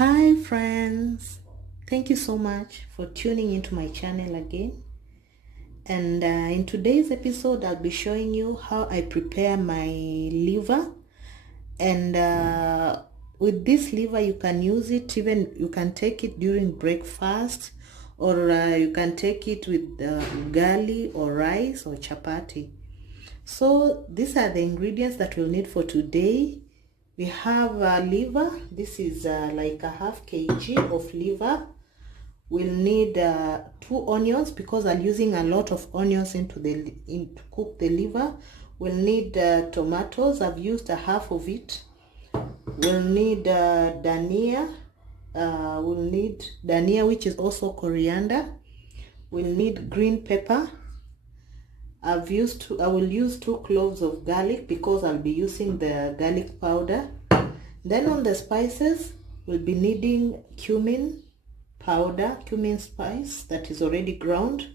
Hi friends, thank you so much for tuning into my channel again. And in today's episode I'll be showing you how I prepare my liver. And with this liver you can use it, even you can take it during breakfast, or you can take it with gali or rice or chapati. So these are the ingredients that we'll need for today. We have liver. This is like a half kg of liver. We'll need 2 onions because I'm using a lot of onions to cook the liver. We'll need tomatoes. I've used a half of it. We'll need dania. We'll need dania, which is also coriander. We'll need green pepper. I will use 2 cloves of garlic because I'll be using the garlic powder. Then on the spices, we'll be needing cumin powder, cumin spice that is already ground.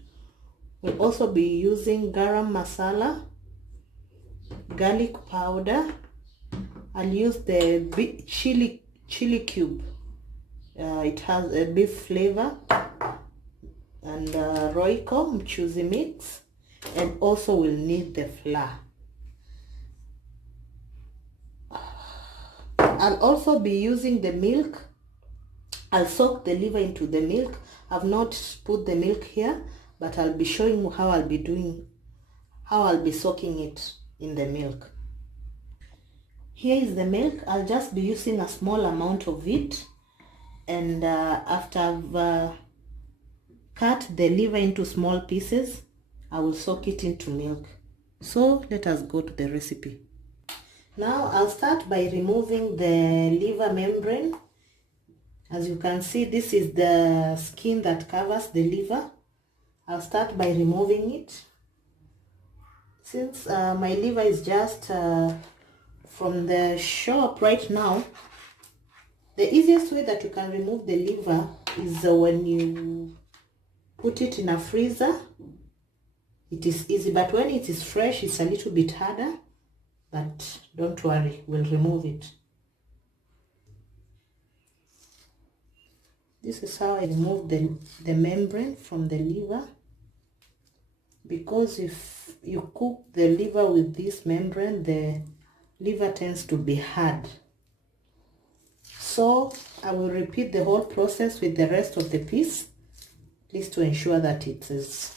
We'll also be using garam masala, garlic powder. I'll use the chili cube. It has a beef flavor, and royco mchuzi mix. And also we'll need the flour. I'll also be using the milk. I'll soak the liver into the milk. I've not put the milk here, but I'll be showing you how I'll be soaking it in the milk. Here is the milk. I'll just be using a small amount of it, and after I've cut the liver into small pieces, I will soak it into milk. So let us go to the recipe. Now I'll start by removing the liver membrane. As you can see, this is the skin that covers the liver. I'll start by removing it. Since my liver is just from the shop right now, the easiest way that you can remove the liver is when you put it in a freezer. It is easy, but when it is fresh, it's a little bit harder, but don't worry, we'll remove it. This is how I remove the membrane from the liver, because if you cook the liver with this membrane, the liver tends to be hard. So I will repeat the whole process with the rest of the piece, please, to ensure that it is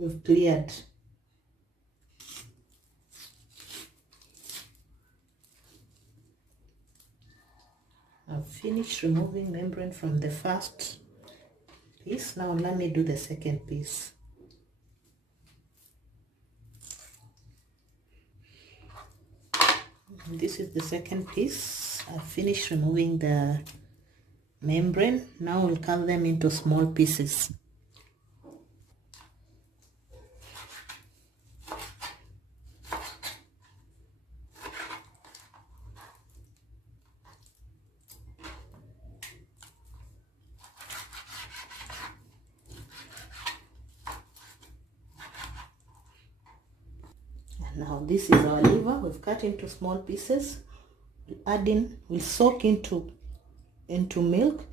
we've cleared. I've finished removing membrane from the first piece. Now let me do the second piece. This is the second piece. I've finished removing the membrane. Now we'll cut them into small pieces. Now this is our liver. We've cut into small pieces. We'll soak into milk.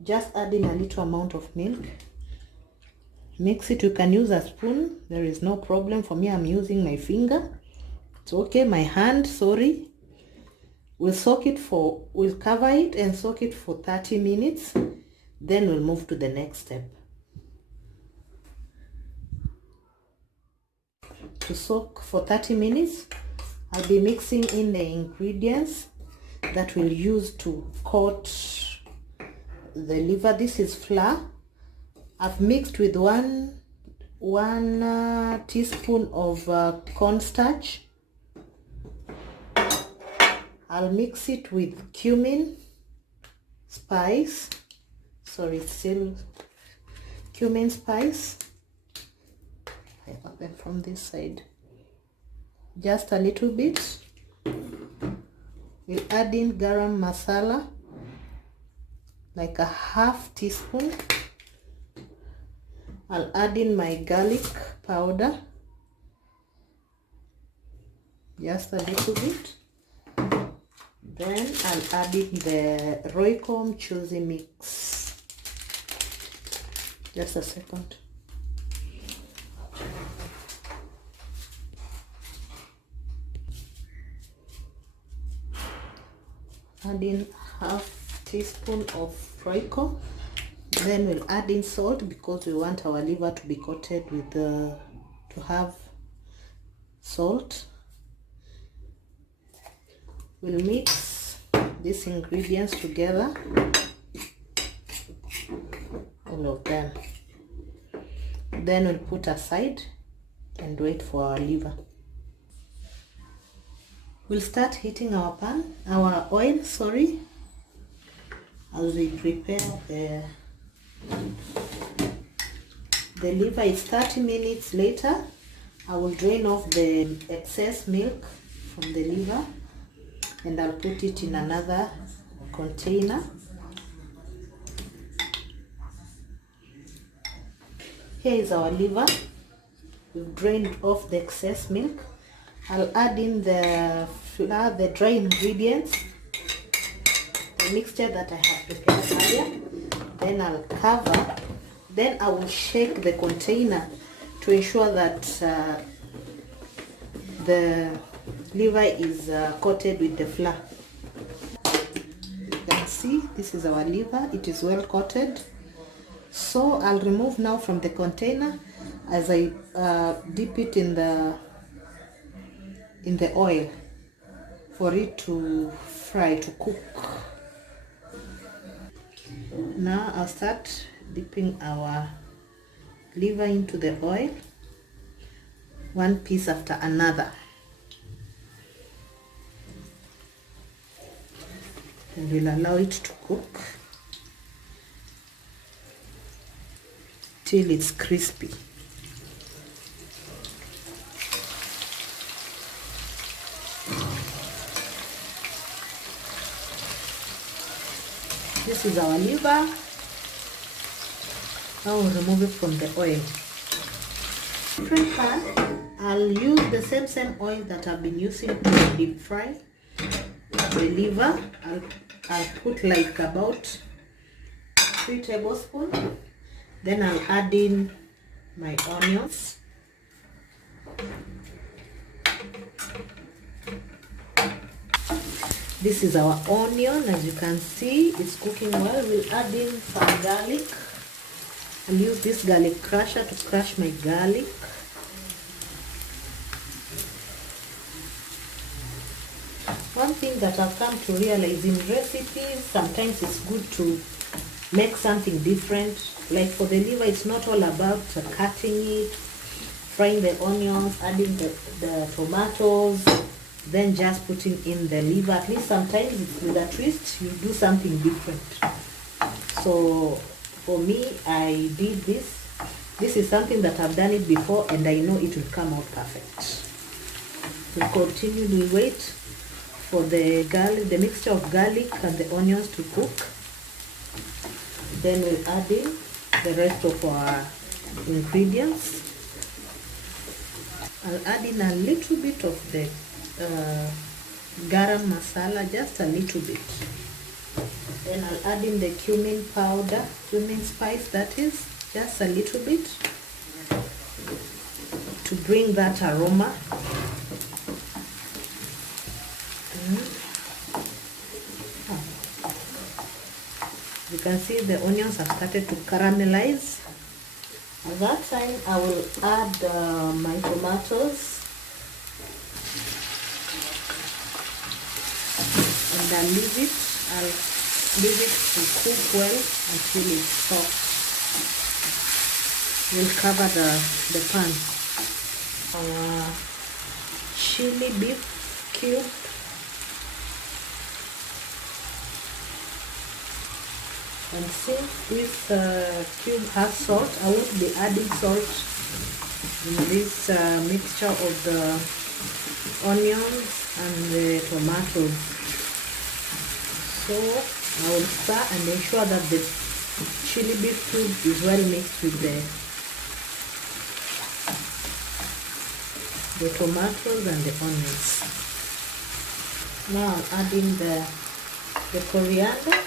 Just add in a little amount of milk. Mix it. You can use a spoon. There is no problem. For me, I'm using my finger. It's okay. My hand, sorry. We'll cover it and soak it for 30 minutes. Then we'll move to the next step. To soak for 30 minutes, I'll be mixing in the ingredients that we'll use to coat the liver. This is flour. I've mixed with one teaspoon of cornstarch. I'll mix it with cumin spice. Sorry, it's still cumin spice. I open from this side. Just a little bit. We'll add in garam masala, like a half teaspoon. I'll add in my garlic powder, just a little bit. Then I'll add in the Royco Choosy mix. Just a second. Add in half teaspoon of Royco. Then we'll add in salt because we want our liver to be coated with to have salt. We'll mix these ingredients together, all of them. Then we'll put aside and wait for our liver. We'll start heating our oil, as we prepare the liver. Is 30 minutes later. I will drain off the excess milk from the liver and I'll put it in another container. Here is our liver. We've drained off the excess milk. I'll add in the flour, the dry ingredients, the mixture that I have prepared earlier. Then I'll cover. Then I will shake the container to ensure that the liver is coated with the flour. You can see this is our liver. It is well coated. So I'll remove now from the container as I dip it in the oil for it to fry, to cook. Now I'll start dipping our liver into the oil, one piece after another, and we'll allow it to cook till it's crispy. This is our liver. Now we'll remove it from the oil. Different pan, I'll use the same oil that I've been using to deep fry the liver. I'll put like about 3 tablespoons. Then I'll add in my onions. This is our onion. As you can see, it's cooking well. We'll add in some garlic. I'll use this garlic crusher to crush my garlic. One thing that I've come to realize in recipes, sometimes it's good to make something different. Like for the liver, it's not all about cutting it, frying the onions, adding the tomatoes, then just putting in the liver. At least sometimes it's with a twist, you do something different. So for me, I did this. This is something that I've done it before and I know it will come out perfect. We'll continue to wait for the garlic, the mixture of garlic and the onions to cook. Then we'll add in the rest of our ingredients. I'll add in a little bit of the garam masala, just a little bit. Then I'll add in the cumin powder, cumin spice, that is, just a little bit to bring that aroma. You can see the onions have started to caramelize. At that time, I will add my tomatoes. And I'll leave it to cook well until it's soft. We'll cover the pan. Our chili beef cube. And since this cube has salt, I won't be adding salt in this mixture of the onions and the tomatoes. So I will stir and ensure that the chili beef cube is well mixed with the tomatoes and the onions. Now I'm adding the coriander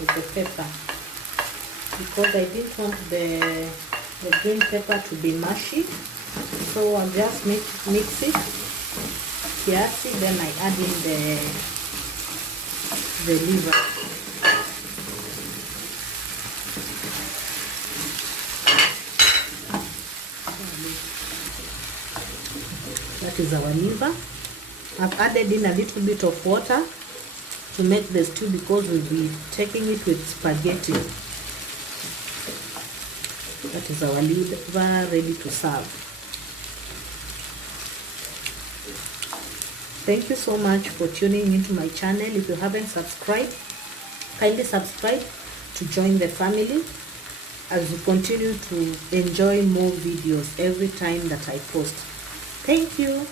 with the pepper, because I didn't want the green pepper to be mushy, so I'll just mix it kiasi, then I add in the liver. That is our liver. I've added in a little bit of water to make the stew, because we'll be taking it with spaghetti. That is our liver ready to serve. Thank you so much for tuning into my channel. If you haven't subscribed, kindly subscribe to join the family as we continue to enjoy more videos every time that I post. Thank you.